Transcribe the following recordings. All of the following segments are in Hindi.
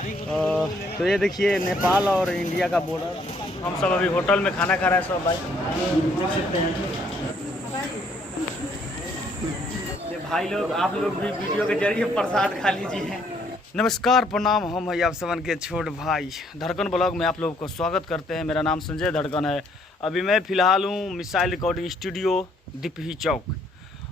तो ये देखिए नेपाल और इंडिया का बॉर्डर। हम सब अभी होटल में खाना खा रहे हैं सब भाई, देख सकते हैं। ये भाई लोग, आप लोग भी वीडियो के जरिए प्रसाद खा लीजिए। नमस्कार, प्रणाम, हम है आप सबन के छोट भाई धड़कन ब्लॉग में आप लोगों को स्वागत करते हैं। मेरा नाम संजय धड़कन है। अभी मैं फ़िलहाल हूँ मिसाइल रिकॉर्डिंग स्टूडियो दिपही चौक,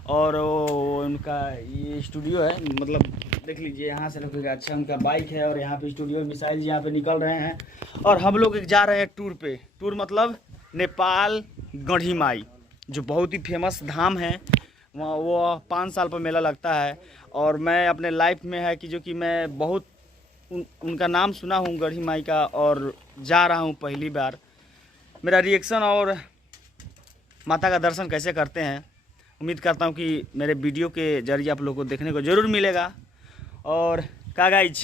और उनका ये स्टूडियो है, मतलब देख लीजिए यहाँ से लगेगा। अच्छा, उनका बाइक है और यहाँ पे स्टूडियो मिसाइल जी यहाँ पे निकल रहे हैं। और हम लोग जा रहे हैं टूर पे। टूर मतलब नेपाल गढ़ी माई, जो बहुत ही फेमस धाम है। वहाँ वो 5 साल पर मेला लगता है। और मैं अपने लाइफ में है कि जो कि मैं बहुत उनका नाम सुना हूँ गढ़ी माई का, और जा रहा हूँ पहली बार। मेरा रिएक्शन और माता का दर्शन कैसे करते हैं, उम्मीद करता हूँ कि मेरे वीडियो के जरिए आप लोगों को देखने को ज़रूर मिलेगा। और का गाइज,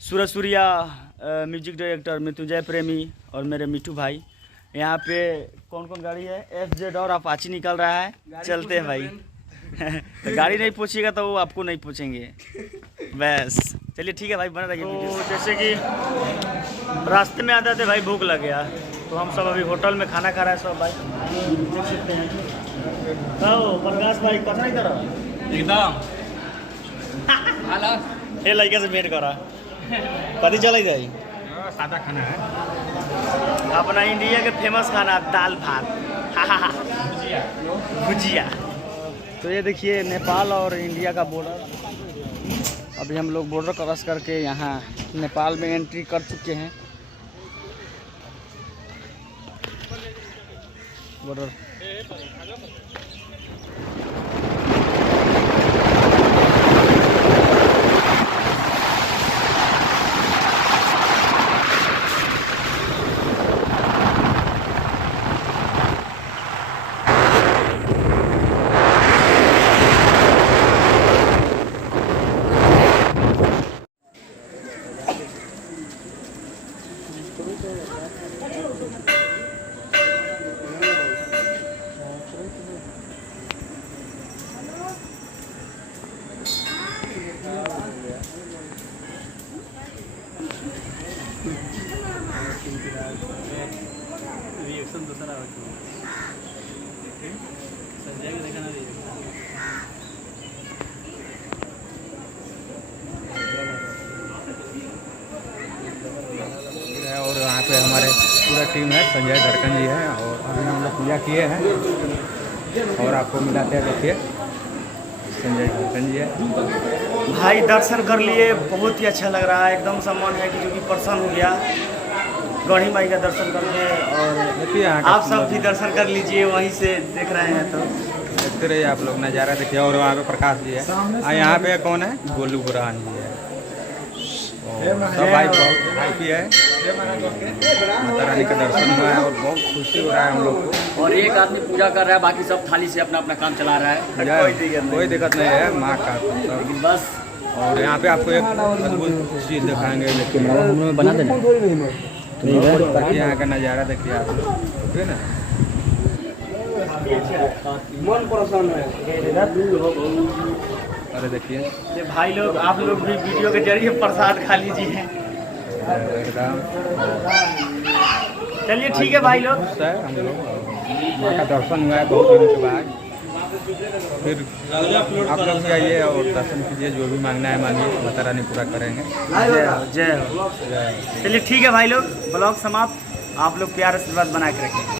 सूरज सूर्या म्यूजिक डायरेक्टर, मृत्युंजय प्रेमी और मेरे मिठू भाई। यहाँ पे कौन कौन गाड़ी है? FZ और अपाची निकल रहा है। चलते हैं भाई। तो गाड़ी नहीं पूछिएगा तो वो आपको नहीं पूछेंगे बस। चलिए ठीक है भाई, बना रहिए वीडियो। तो जैसे कि रास्ते में आते थे भाई, भूख लग गया, तो हम सब अभी होटल में खाना खा रहे हैं सब भाई, देख सकते हैं। तो प्रकाश भाई कथा नहीं करा एकदम ये लड़के से भेंट करा कभी चल जाए। सादा खाना है अपना इंडिया के फेमस खाना दाल भात भुजिया। तो ये देखिए नेपाल और इंडिया का बॉर्डर। अभी हम लोग बॉर्डर क्रॉस करके यहाँ नेपाल में एंट्री कर चुके हैं। बॉर्डर रिएक्शन दूसरा संजय को देखा ना। और यहाँ पे हमारे पूरा टीम है, संजय धड़कन जी है। और अभी हम लोग पूजा किए हैं और आपको मिलाते हैं। देखिए संजय धड़कन जी है भाई, दर्शन कर लिए, बहुत ही अच्छा लग रहा है। एकदम सम्मान है कि जो कि प्रसन्न हो गया गढ़ी माई का दर्शन करके। और आप सब भी दर्शन कर लीजिए, वहीं से देख रहे हैं तो देखते रहिए आप लोग नज़ारा देखिए। और वहाँ पे प्रकाश जी है, यहाँ पे कौन है? गोलू बुरहान जी है। सब भाई भी है। माता रानी का दर्शन हुआ है और बहुत खुशी हो रहा है हम लोग को। और एक आदमी पूजा कर रहा है, बाकी सब थाली से अपना अपना काम चला रहा है। कोई दिक्कत नहीं है माँ का, लेकिन बस। और यहाँ पे आपको एक अद्भुत चीज़ दिखाएंगे, लेकिन बना देना यहाँ का नज़ारा देखिए आप लोग, ठीक है ना। मन प्रसन्न है। अरे देखिए ये भाई लोग, आप लोग भी वीडियो के जरिए प्रसाद खा लीजिए। एकदम। चलिए ठीक है भाई लोग, खुश है हम लोग, माँ का दर्शन हुआ है बहुत दिनों के बाद। फिर आप लोग भी आइए और दर्शन कीजिए, जो भी मांगना है मांगिए, माता रानी पूरा करेंगे। जय हो जय हो। चलिए ठीक है भाई लोग, ब्लॉग समाप्त। आप लोग प्यार आशीर्वाद बना के रखें।